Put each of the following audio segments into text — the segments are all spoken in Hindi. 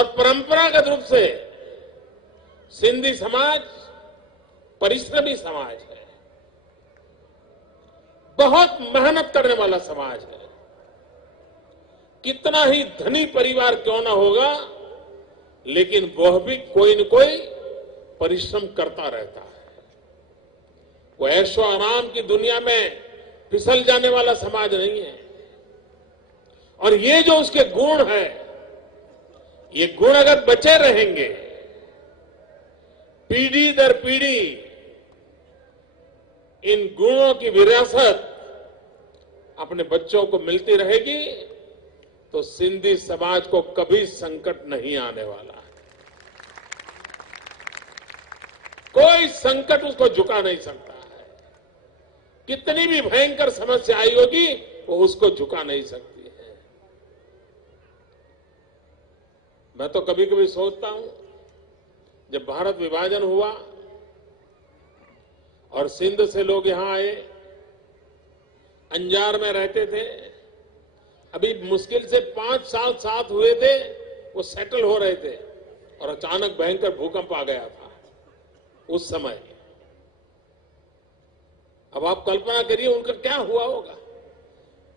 और परंपरागत रूप से सिंधी समाज परिश्रमी समाज है, बहुत मेहनत करने वाला समाज है। कितना ही धनी परिवार क्यों ना होगा, लेकिन वह भी कोई न कोई परिश्रम करता रहता है। वो ऐशो आराम की दुनिया में फिसल जाने वाला समाज नहीं है। और ये जो उसके गुण है, ये गुण अगर बचे रहेंगे, पीढ़ी दर पीढ़ी इन गुणों की विरासत अपने बच्चों को मिलती रहेगी, तो सिंधी समाज को कभी संकट नहीं आने वाला है। कोई संकट उसको झुका नहीं सकता है। कितनी भी भयंकर समस्या आई होगी, वो उसको झुका नहीं सकती है। मैं तो कभी कभी सोचता हूं, जब भारत विभाजन हुआ और सिंध से लोग यहां आए, अंजार में रहते थे, अभी मुश्किल से 5 साल साथ हुए थे, वो सेटल हो रहे थे, और अचानक भयंकर भूकंप आ गया था उस समय। अब आप कल्पना करिए उनका क्या हुआ होगा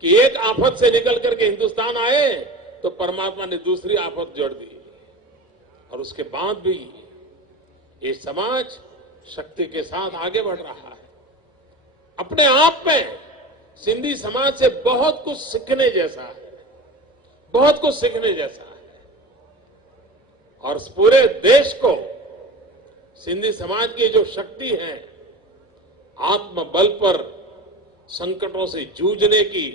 कि एक आफत से निकल करके हिंदुस्तान आए तो परमात्मा ने दूसरी आफत जोड़ दी, और उसके बाद भी ये समाज शक्ति के साथ आगे बढ़ रहा है। अपने आप में सिंधी समाज से बहुत कुछ सीखने जैसा है, बहुत कुछ सीखने जैसा है। और पूरे देश को सिंधी समाज की जो शक्ति है, आत्मबल पर संकटों से जूझने की,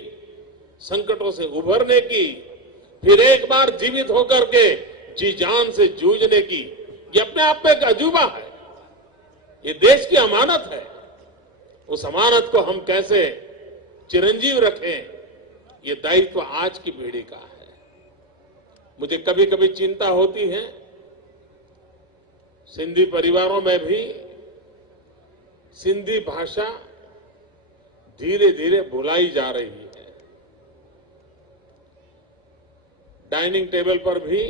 संकटों से उभरने की, फिर एक बार जीवित होकर के जी जान से जूझने की, ये अपने आप में एक अजूबा है। ये देश की अमानत है। उस अमानत को हम कैसे चिरंजीव रखें, ये दायित्व आज की पीढ़ी का है। मुझे कभी कभी चिंता होती है, सिंधी परिवारों में भी सिंधी भाषा धीरे धीरे भुलाई जा रही है। डाइनिंग टेबल पर भी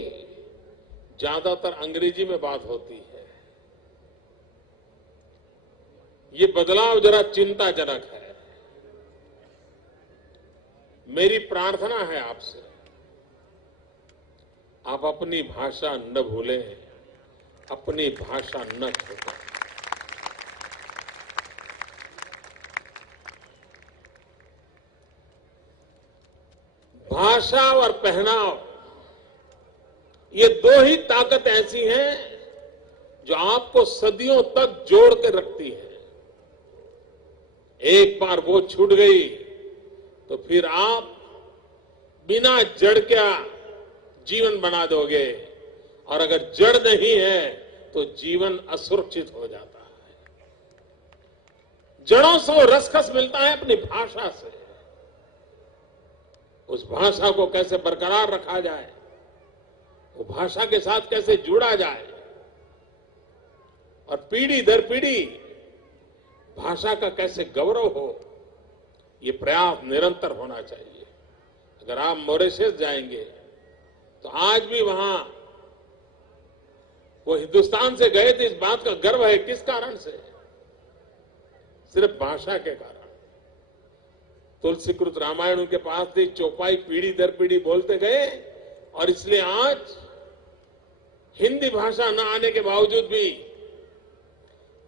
ज्यादातर अंग्रेजी में बात होती है। ये बदलाव जरा चिंताजनक है। मेरी प्रार्थना है आपसे, आप अपनी भाषा न भूलें, अपनी भाषा न छोड़ें। भाषा और पहनाव, ये दो ही ताकत ऐसी हैं जो आपको सदियों तक जोड़ के रखती है। एक बार वो छूट गई तो फिर आप बिना जड़ क्या जीवन बना दोगे, और अगर जड़ नहीं है तो जीवन असुरक्षित हो जाता है। जड़ों से वो रसखस मिलता है अपनी भाषा से। उस भाषा को कैसे बरकरार रखा जाए, वो भाषा के साथ कैसे जुड़ा जाए, और पीढ़ी दर पीढ़ी भाषा का कैसे गौरव हो, ये प्रयास निरंतर होना चाहिए। अगर आप मॉरिशस जाएंगे तो आज भी वहां वो हिंदुस्तान से गए थे, इस बात का गर्व है। किस कारण से? सिर्फ भाषा के कारण। तुलसीकृत रामायण उनके पास थी, चौपाई पीढ़ी दर पीढ़ी बोलते गए, और इसलिए आज हिंदी भाषा न आने के बावजूद भी,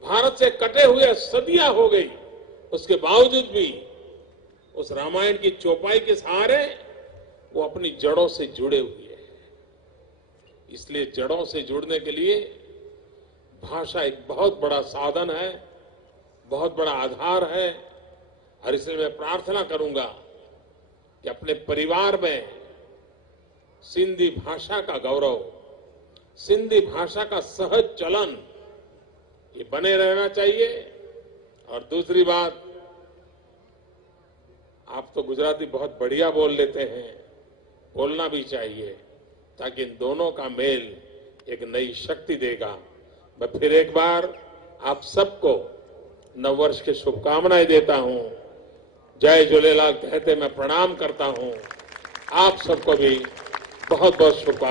भारत से कटे हुए सदियां हो गई, उसके बावजूद भी उस रामायण की चौपाई के सहारे वो अपनी जड़ों से जुड़े हुए हैं। इसलिए जड़ों से जुड़ने के लिए भाषा एक बहुत बड़ा साधन है, बहुत बड़ा आधार है। और इसलिए मैं प्रार्थना करूंगा कि अपने परिवार में सिंधी भाषा का गौरव, सिंधी भाषा का सहज चलन, ये बने रहना चाहिए। और दूसरी बात, आप तो गुजराती बहुत बढ़िया बोल लेते हैं, बोलना भी चाहिए, ताकि इन दोनों का मेल एक नई शक्ति देगा। मैं फिर एक बार आप सबको नववर्ष की शुभकामनाएं देता हूं। जय झूलेलाल कहते मैं प्रणाम करता हूं। आप सबको भी बहुत बहुत शुभकामनाएं।